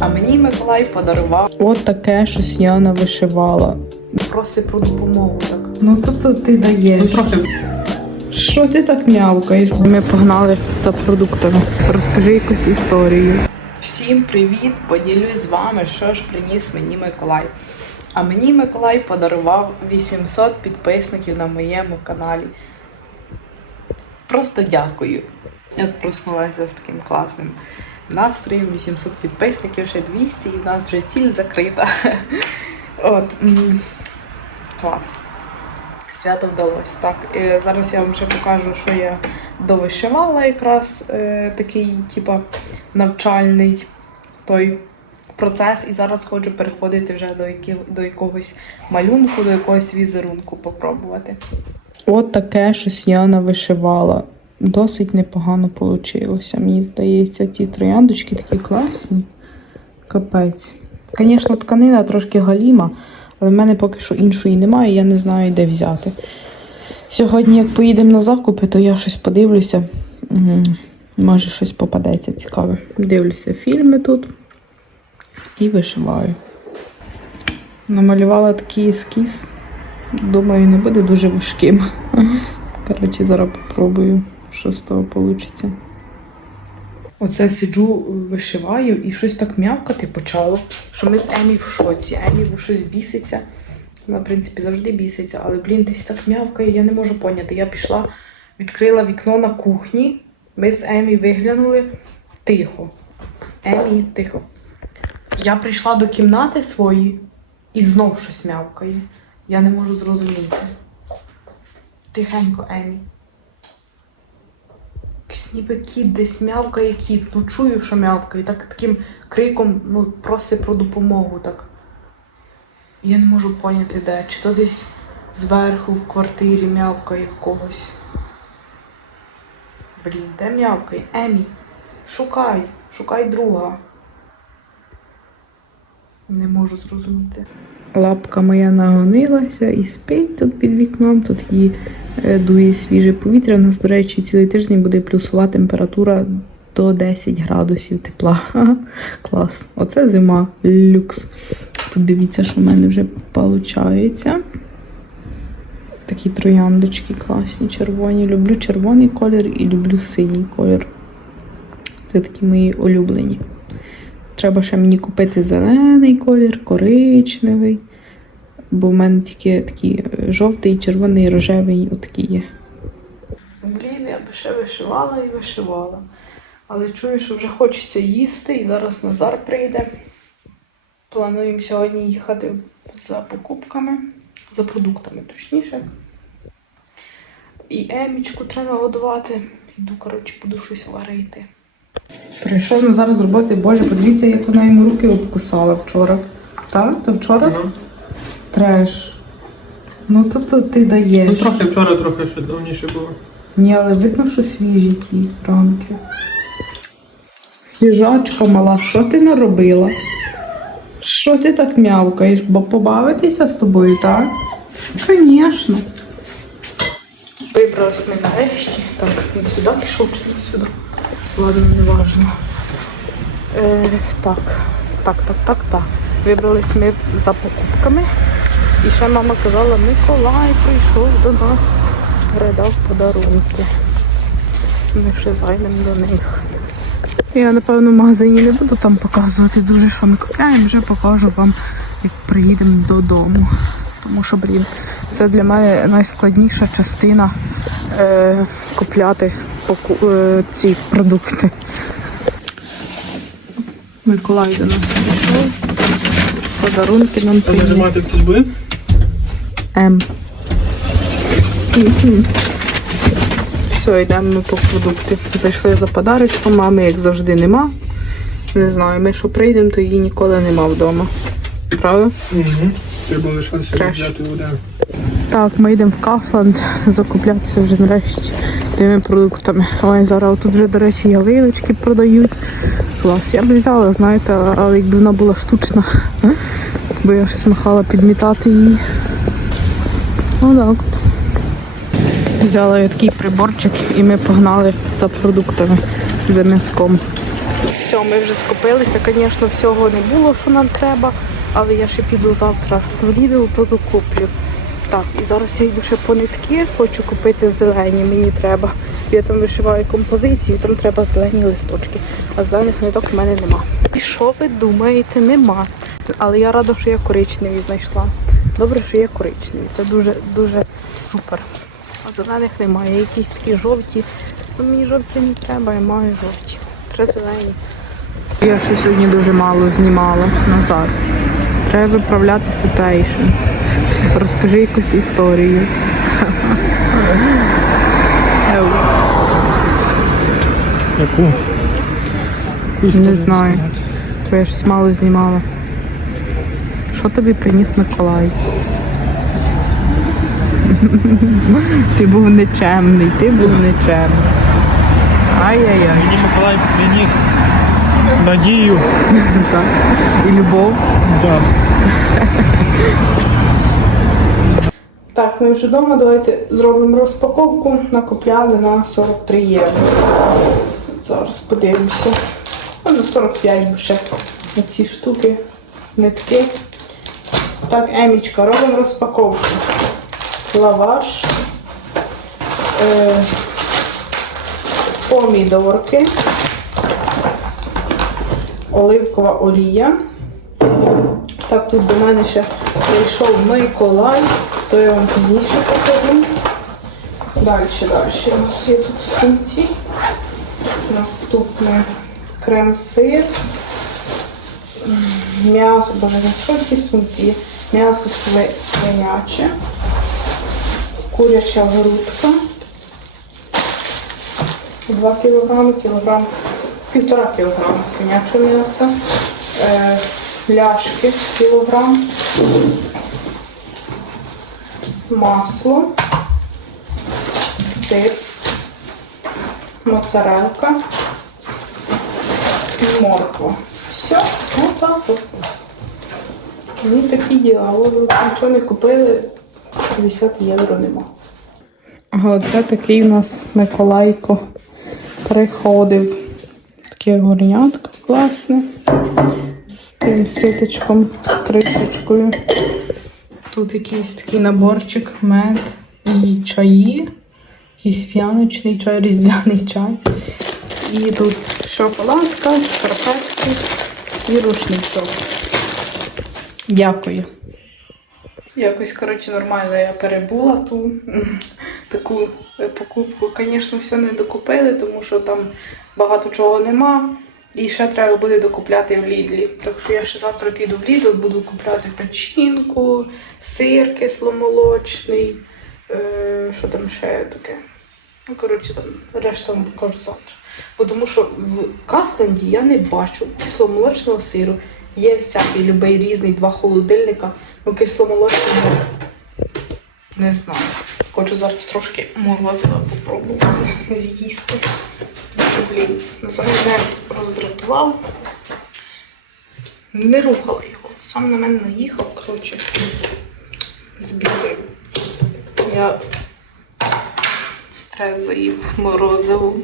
А мені Миколай подарував От таке щось Яна вишивала. просить про допомогу. Так Ну то, то ти даєш. Що ти так м'явкаєш? Ми погнали за продуктами. Розкажи якусь історію. всім привіт! Поділюсь з вами, що ж приніс мені Миколай. А мені Миколай подарував 800 підписників на моєму каналі. Просто дякую. Я от проснулася з таким класним настроєм. 800 підписників, ще 200, і в нас вже ціль закрита. От. Клас. Свято вдалося. Так, і зараз я вам ще покажу, що я довишивала якраз е, такий, типа, навчальний той процес. І зараз хочу переходити вже до, які, до якогось малюнку, до якогось візерунку попробувати. От таке щось Яна вишивала. Досить непогано вийшло. Мені здається, ті трояндочки такі класні. Капець. Звісно, тканина трошки галіма, але в мене поки що іншої немає, я не знаю, де взяти. Сьогодні, як поїдемо на закупи, то я щось подивлюся. Може, щось попадеться цікаве. Дивлюся фільми тут і вишиваю. Намалювала такий ескіз. Думаю, не буде дуже важким. Коротше, зараз попробую, що з того вийде. Оце сиджу, вишиваю і щось так м'явкати почало, що ми з Емі в шоці. Емі щось біситься. Вона, в принципі, завжди біситься, але, блін, десь так м'явкає, я не можу поняти. Я пішла, відкрила вікно на кухні, ми з Емі виглянули тихо. Емі, тихо. Я прийшла до кімнати своєї і знов щось м'явкає. Я не можу зрозуміти. Тихенько, Емі. Якийсь ніби кіт десь м'явкає кіт. Ну чую, що м'явкає. Так таким криком ну, просить про допомогу. так. Я не можу поняти, де. Чи то десь зверху в квартирі м'явкає в когось. Блін, де м'явкає? Емі, шукай, шукай друга. Не можу зрозуміти. Лапка моя нагонилася і спить тут під вікном. Тут її дує свіже повітря. У нас, до речі, цілий тиждень буде плюсова температура до 10 градусів тепла. Клас. Оце зима, люкс. Тут дивіться, що в мене вже виходить. Такі трояндочки класні, червоні. Люблю червоний колір і люблю синій колір. Це такі мої улюблені. Треба ще мені купити зелений колір, коричневий. Бо в мене тільки такі е, жовтий, червоний, рожевий, отакі є. Блін, я би ще вишивала і вишивала. Але чую, що вже хочеться їсти, і зараз Назар прийде. Плануємо сьогодні їхати за покупками, за продуктами, точніше. І Емічку треба нагодувати. Іду, коротше, буду щось варити. Прийшов Назар з роботи, боже, подивіться, як вона йому руки обкусала вчора. Так? То вчора? Треш. Ну то, то ти Ну, трохи вчора, трохи ще давніше було. Ні, але видно, що свіжі ті ранки. Хіжачка мала, що ти наробила? Що ти так м'явкаєш? Бо побавитися з тобою, так? Звісно. Вибралась ми нарешті. Так, він сюди пішов чи не сюди? Ладно, не важно. Е, так, так, так, так, так. Вибрались ми за покупками. І ще мама казала, Миколай прийшов до нас, передав подарунки. Ми ще зайдемо до них. Я, напевно, в магазині не буду там показувати дуже, що ми купляємо, вже покажу вам, як приїдемо додому. Тому що, блін, це для мене найскладніша частина е, купляти поку- е, ці продукти. Миколай до нас прийшов. Подарунки нам приніс. М. Все, йдемо ми по продукти. Зайшли за подарочком, мами, як завжди, нема. Не знаю, ми що прийдемо, то її ніколи нема вдома. Правда? Угу. Треба лишатися Треш. взяти воде. Так, ми йдемо в Кафланд закуплятися вже нарешті тими продуктами. Ой, зараз тут вже, до речі, ялиночки продають. Клас. Я б взяла, знаєте, але якби вона була штучна, бо я щось махала підмітати її. Ну так. Взяла я такий приборчик і ми погнали за продуктами за м'язком. все, ми вже скупилися. Звісно, всього не було, що нам треба, але я ще піду завтра в Lidl, то докуплю. Так, і зараз я йду ще по нитки, хочу купити зелені, мені треба. Я там вишиваю композицію, там треба зелені листочки, а зелених ниток в мене нема. І що ви думаєте, нема. Але я рада, що я коричневі знайшла. Добре, що є коричневі. Це дуже дуже супер. А зелених немає. Якісь такі жовті. Ну, мені жовті не треба, я маю жовті. Треба зелені. Я ще сьогодні дуже мало знімала назад. Треба виправляти ситуейшн. Розкажи якусь історію. Яку? Не знаю. То я щось мало знімала. Що тобі приніс Миколай? Ти був нечемний, ти був нечемний. Ай-яй-яй. Мені Миколай приніс надію. Так. І любов. Да. Так, ми вже вдома. Давайте зробимо розпаковку. Накопляли на 43 євро. Зараз подивимося. Ну, 45 бо ще на ці штуки, нитки. Так, Емічка, робимо розпаковку. Лаваш. Е, помідорки. Оливкова олія. Так, тут до мене ще прийшов Миколай, то я вам пізніше покажу. Далі, далі. У нас є тут сумці. Наступне крем-сир. М'ясо, боже, сумці є? М'ясо сви- свиняче, куряча грудка. 2 кілограми, кілограм, півтора кілограма свинячого м'яса. Е, ляшки кілограм, масло, сир, моцарелка морква. Все, отак. Мені такі. От Нічого не купили, 50 євро нема. Ага, це такий у нас Миколайко приходив. Таке горнятко класне з тим ситочком, з кришечкою. Тут якийсь такий наборчик, мед і чаї. Якийсь в'яночний чай, різдвяний чай. І тут шоколадка, шкарпетки і рушничок. Дякую. Якось, коротше, нормально я перебула ту таку покупку. Звісно, все не докупили, тому що там багато чого нема. І ще треба буде докупляти в Лідлі. Так що я ще завтра піду в Лідл, буду купляти печінку, сир кисломолочний. Е, що там ще таке? Ну, коротше, там решта покажу завтра. Бо тому що в Кафленді я не бачу кисломолочного сиру. Є всякий любий різний, два холодильника. Ну, кисломолочного не знаю. Хочу зараз трошки морозива попробувати з'їсти. Блін, мене роздратував. Не рухала його. Сам на мене наїхав, коротше, збігаю. Я стрес заїв морозивом.